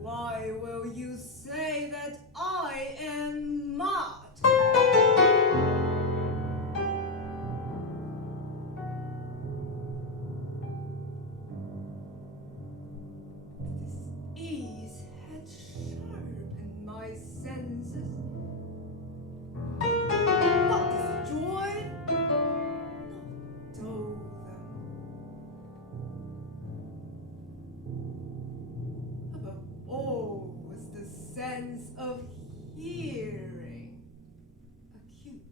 Why will you say that I am mad? This ease had sharpened my senses, not destroyed, not dull them. Above all was the sense of hearing acute.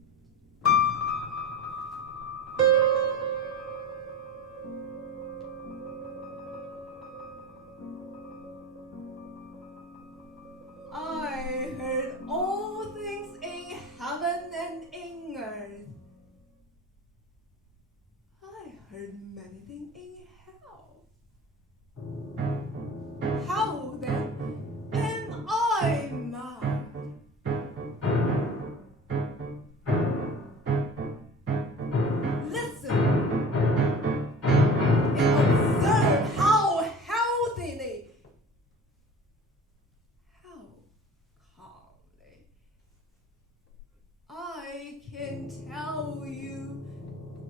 I heard all things in heaven and in earth. I heard many things in hell. How then am I mad? Listen and observe how healthily, how calmly I can tell you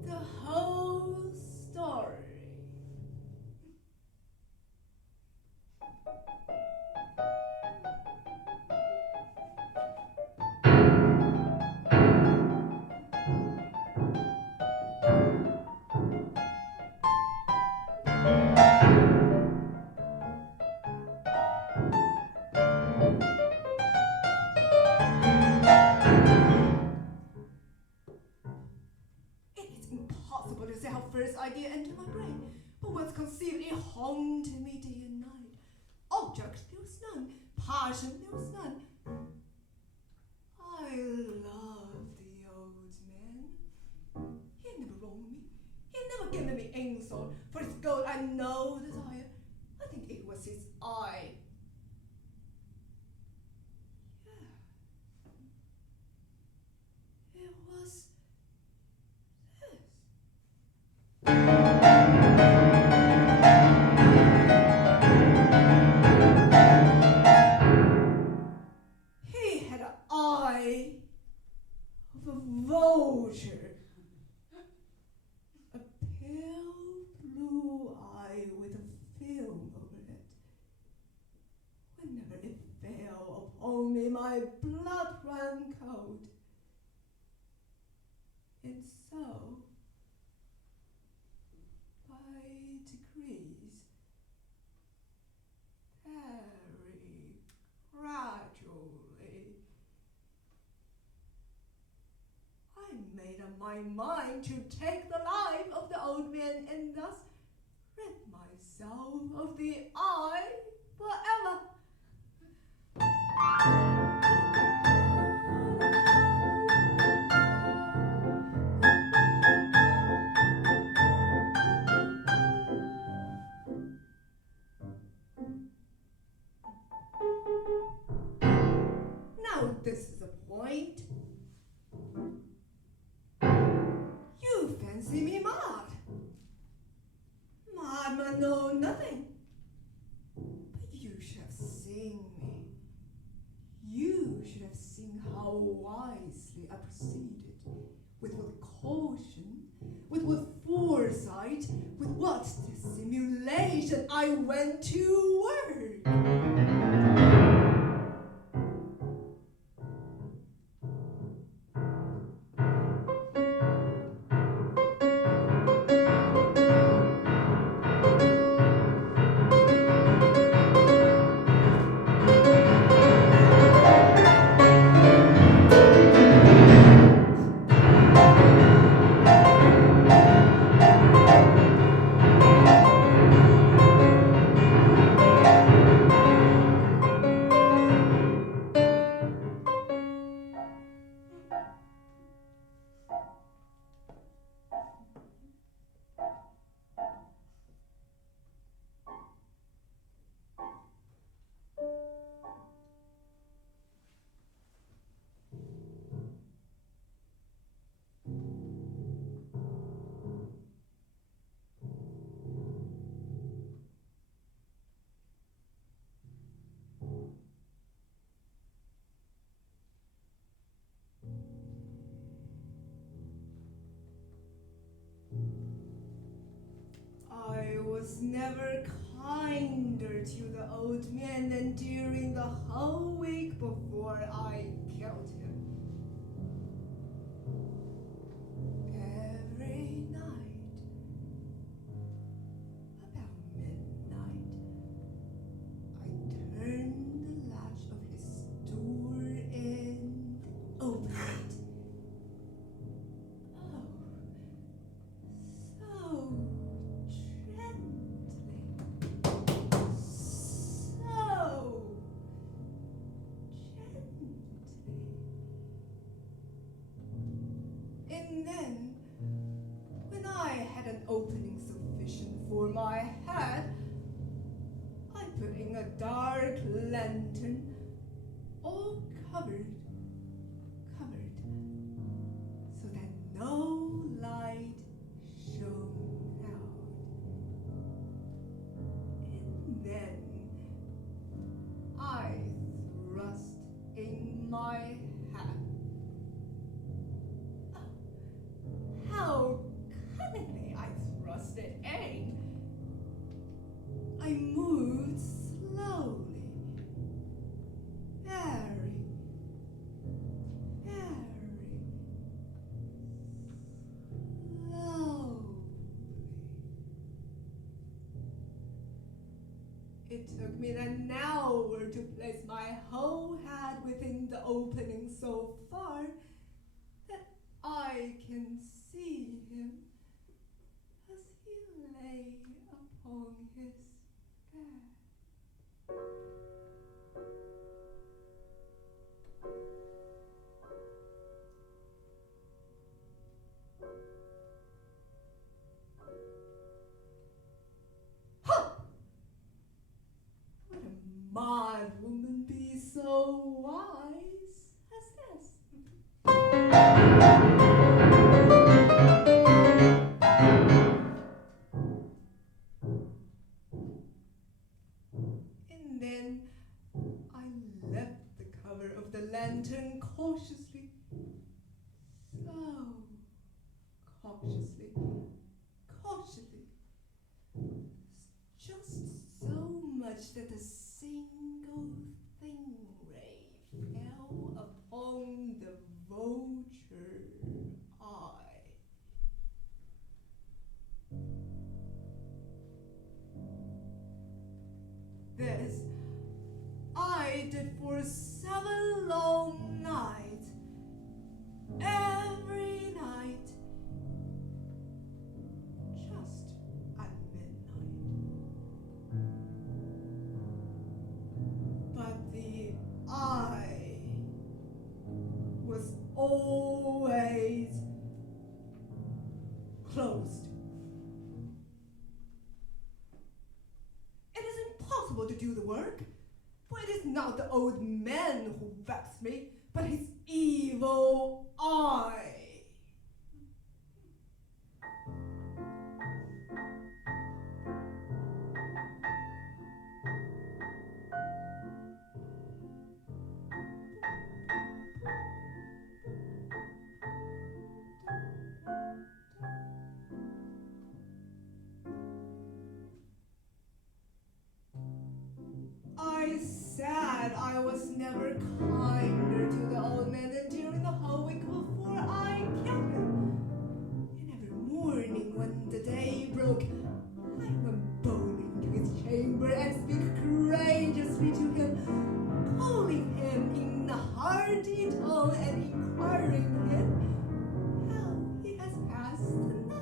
the whole story. It is impossible to say how first idea entered my brain, but once conceived, it haunted me day and night. Object there was none, passion there was none. I loved the old man. He never wronged me. He never given me insult. For his gold I no desire. I think it was his eye. Yeah. It was this. He had an eye of a vulture, a pale blue eye with a film over it. Whenever it fell upon me, my blood ran cold. And so, by degrees, very gradually, I made up my mind to take the life of the old man and thus rid myself of the eye forever. Now this is the point. You fancy me mad. Madman know nothing. But you should have seen me. You should have seen how wisely I proceeded, with what caution, with what foresight, with what dissimulation I went to work. never kinder to the old man than during the whole week before I killed him. Every night, about midnight, I turned the latch of his door and opened it. Oh, so gently, so gently. And then, when I had an opening sufficient for my head, I put in a dark lantern, all covered, so that no light shone out. And then I thrust in my hat. Oh, how cunningly I thrust it in. I moved slowly, very, very slowly. It took me an hour to place my whole head within the opening so far that I can see him as he lay upon his bed. Ha! Would a mad woman be so wise as this? And then I left the cover of the lantern cautiously, so cautiously, just so much that a single thin ray fell upon the vulture eye. This I did for 7 long nights, every night, just at midnight. But the eye was always closed. It is impossible to do the work, for it is not the old man who vexed me, but his evil eye. I said I was never kinder to the old man than during the whole week before I killed him. And every morning when the day broke, I went boldly into his chamber and speak courageously to him, calling him in a hearty tone and inquiring him how he has passed the night.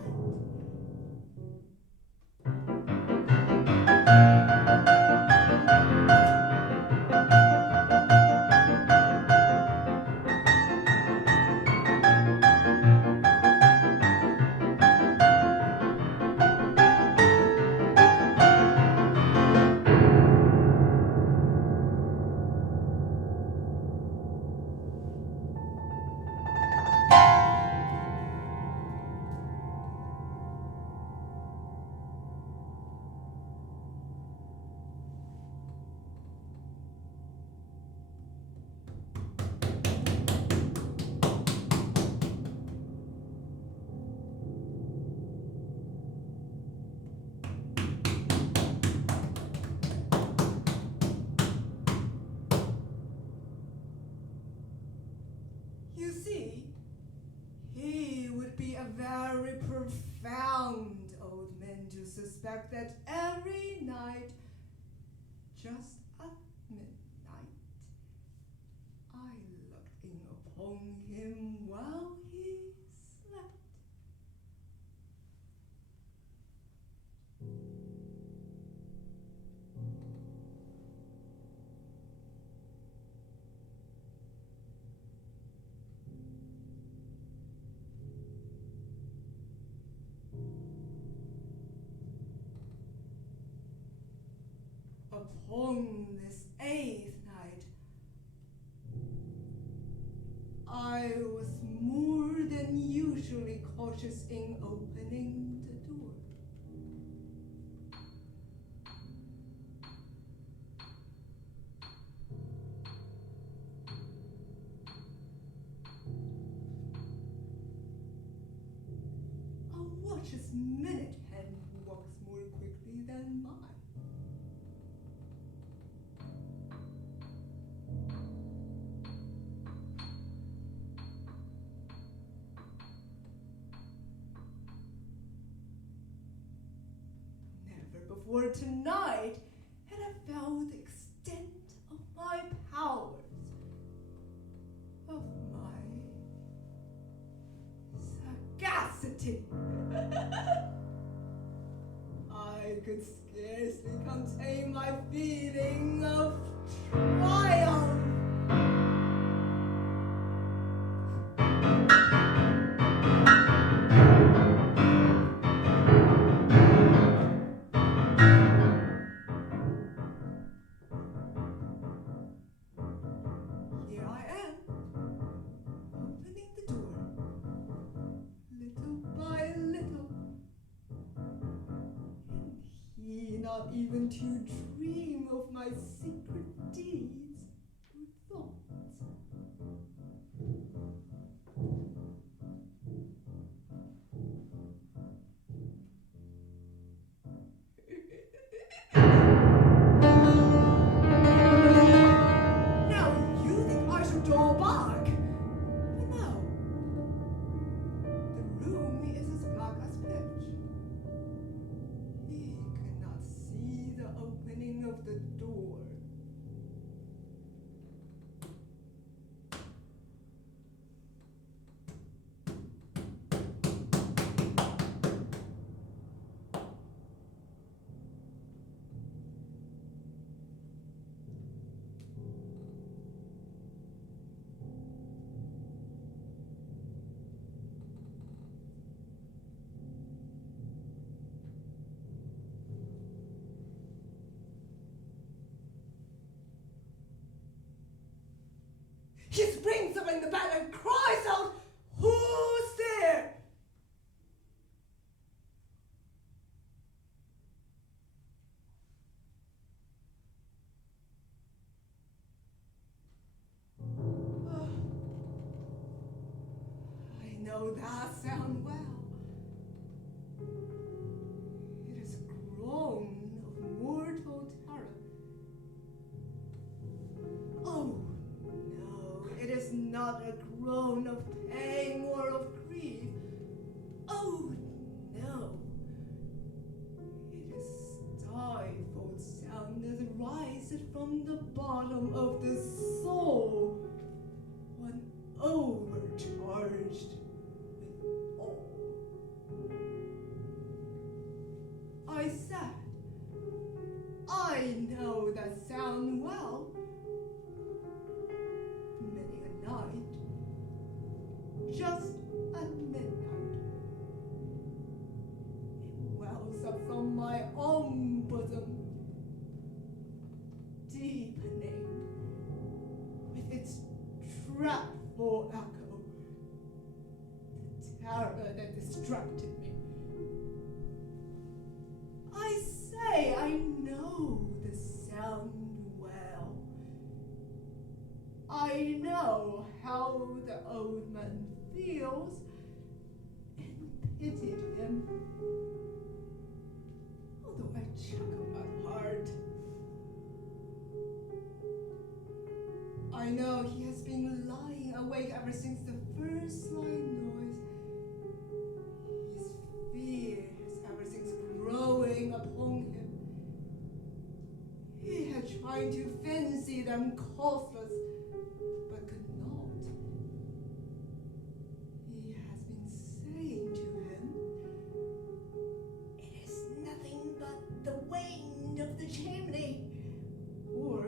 fact that every night, just at midnight, I looked in upon him while he slept. Upon this 8th night, I was more than usually cautious in opening the door. A watch's minute hand walks more quickly than mine. Before tonight, had I felt the extent of my powers, of my sagacity. I could scarcely contain my feeling of triumph. Not even to dream of my secret deeds or thoughts. Now you think I should draw back, but no. The room is as black as pitch. He cannot see the opening of the door. He springs up in the bed and cries out, "Who's there?" I know that sound well. It is a groan of mortal terror. Oh, it is not a groan of pain or of grief. Oh, no. It is stifled sound that rises from the bottom of the soul when overcharged with awe. I said, I know that sound well. Many a night, just at midnight, it wells up from my own bosom, deepening with its dreadful echo, the terror that distracted me. I say I know the sound well. I know how the old man feels and pitied him, although I chuckle at heart. I know he has been lying awake ever since the first slight noise. His fears ever since growing up trying to fancy them costless, but could not. He has been saying to him, "It is nothing but the wind of the chimney," or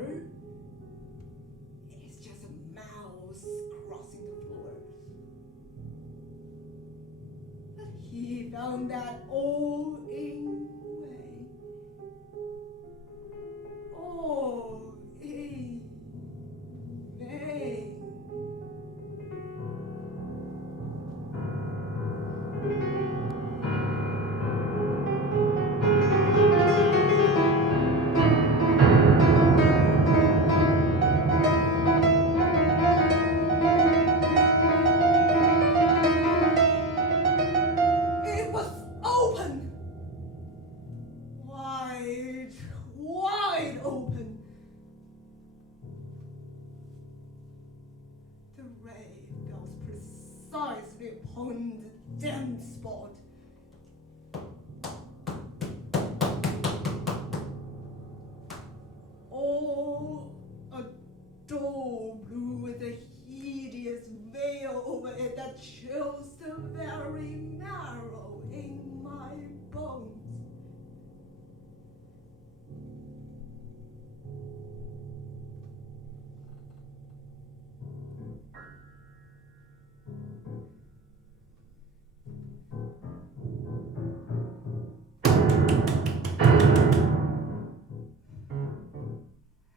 "It is just a mouse crossing the floor." But he found that all in vain. All in vain. It was open! Wide, wide open. The ray fell precisely upon the damp spot. Oh, a dull blue with a hideous veil over it that chills the very marrow in my bones.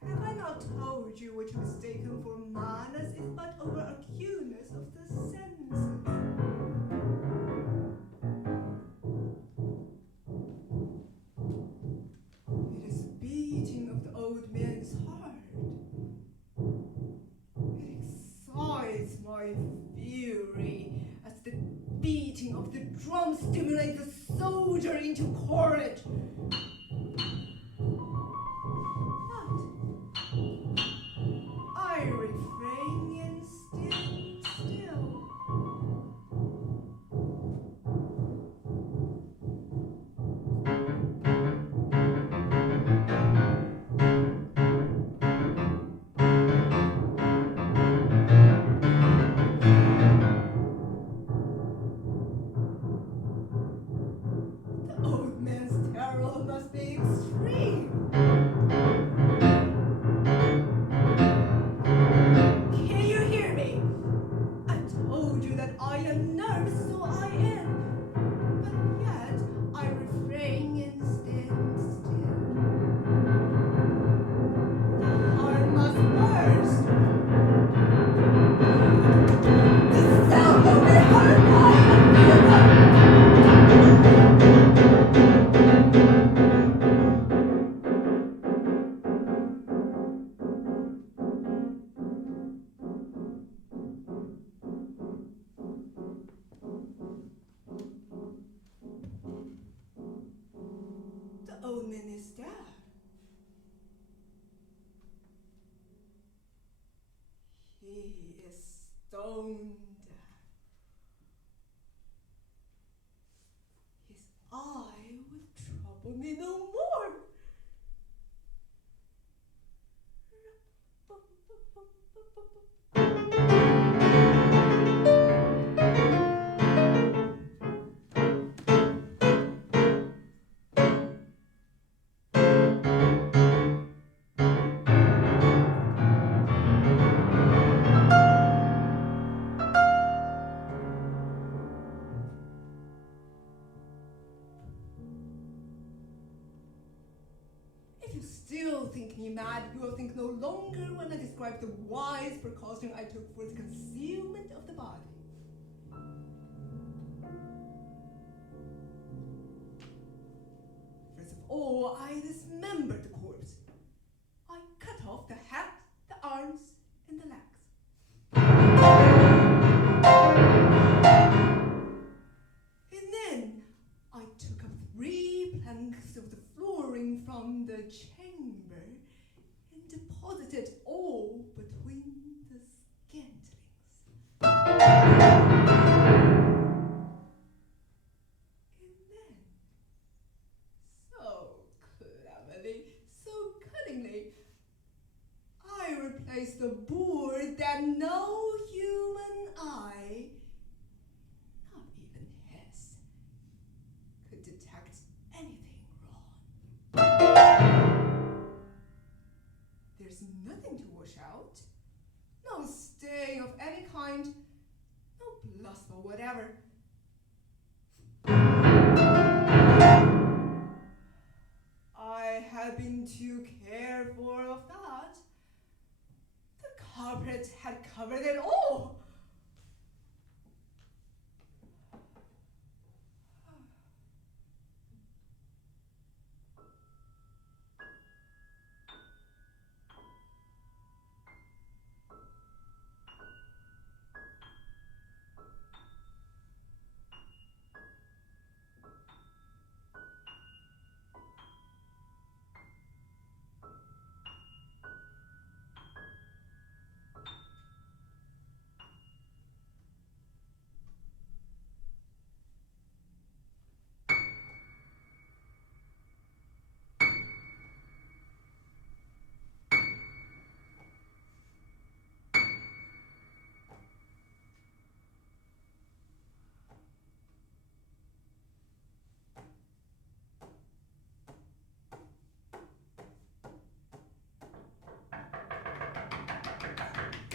Have I not told you what you mistaken for manners is but over acuteness of the senses? It is the beating of the old man's heart. It excites my fury as the beating of the drum stimulates the soldier into courage. But I refrain and stand still. The old man's terror must be extreme. Can you hear me? I told you that I am nervous, so I am. But yet I refrain and stand still. The heart must burst. The sound will be heard by the people. The old man is dead. He is stone dead. His eye would trouble me no more. If you still think me mad, you will think no longer when I describe the wise precaution I took for the concealment of the body. First of all, I dismembered the corpse. I cut off the head, the arms, and the legs. And then I took up 3 planks of the flooring from the chamber and deposited all between the scantlings. And then, so cleverly, placed a board that no human eye, not even his, could detect anything wrong. There's nothing to wash out, no stain of any kind, no blossom or whatever. I had been too careful of that. The carpet had covered it all.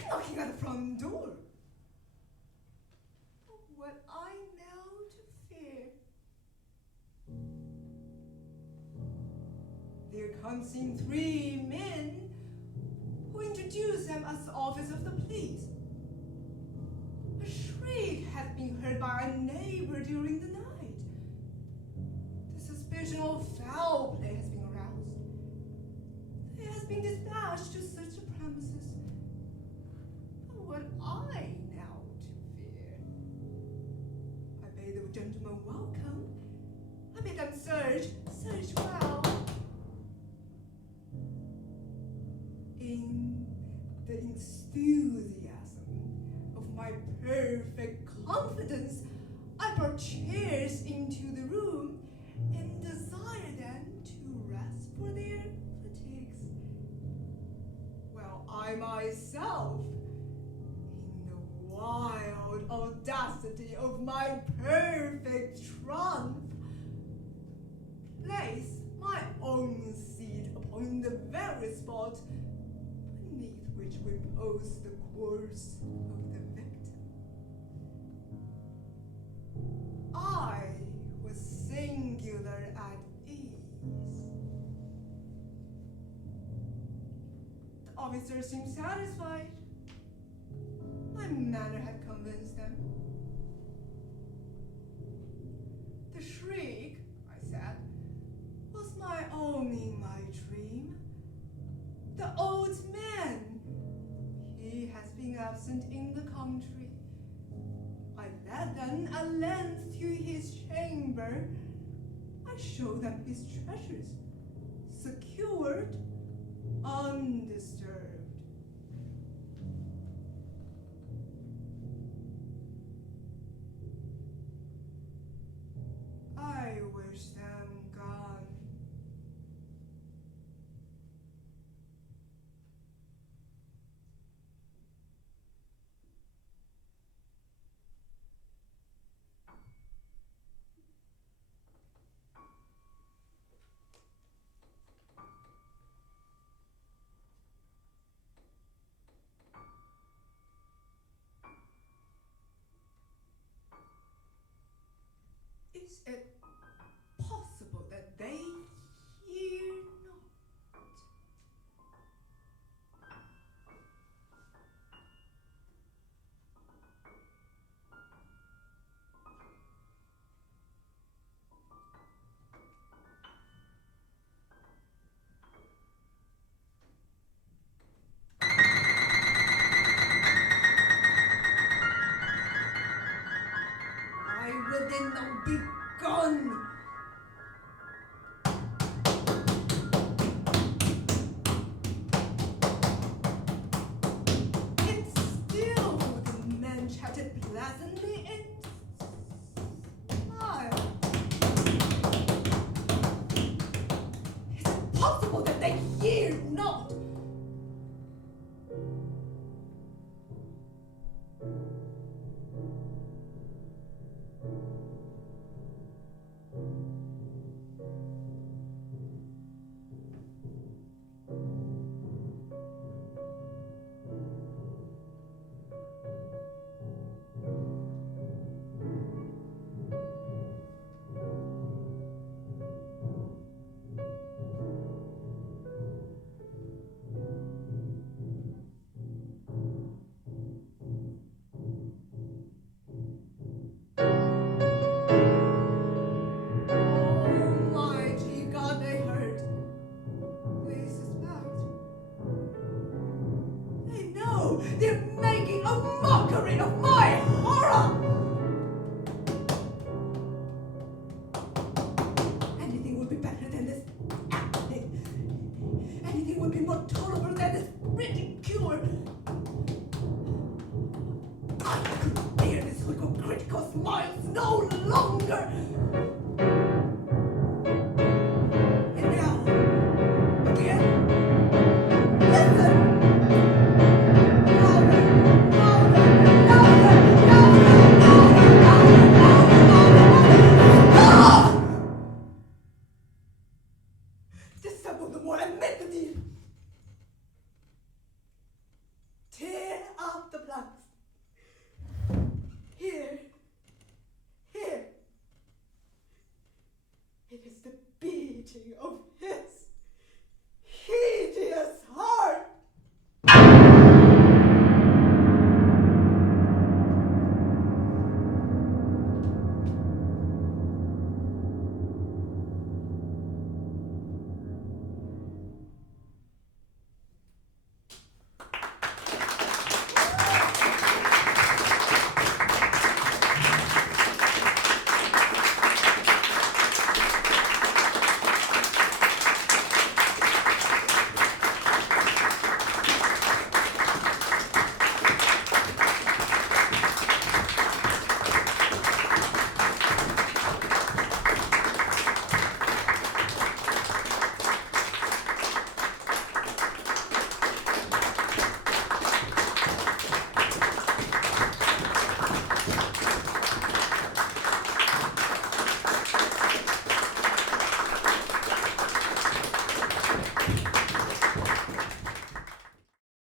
Knocking at the front door. What I now to fear. There comes in 3 men who introduce them as the office of the police. A shriek had been heard by a neighbor during the night. The suspicion of foul play has been aroused. They has been dispatched to search the premises. But what I now to fear. I bade the gentlemen welcome. I bid them search well. In the enthusiasm of my perfect confidence, I brought chairs into the room and desired them to rest for their fatigues. While I myself, in the wild audacity of my perfect triumph, placed my own seat upon the very spot beneath which reposed the corpse of the victim. I was singular at ease. The officer seemed satisfied. My manner had convinced them. The shriek, I said, was my own in my dream. The old man, he has been absent in the country. I led them at length to his chamber. I showed them his treasures, secured, undisturbed. I wish them gone. Is it possible that they hear not? I will then not be gone No! They're making a mockery of my horror! Anything would be better than this acting. Anything would be more tolerable than this ridicule.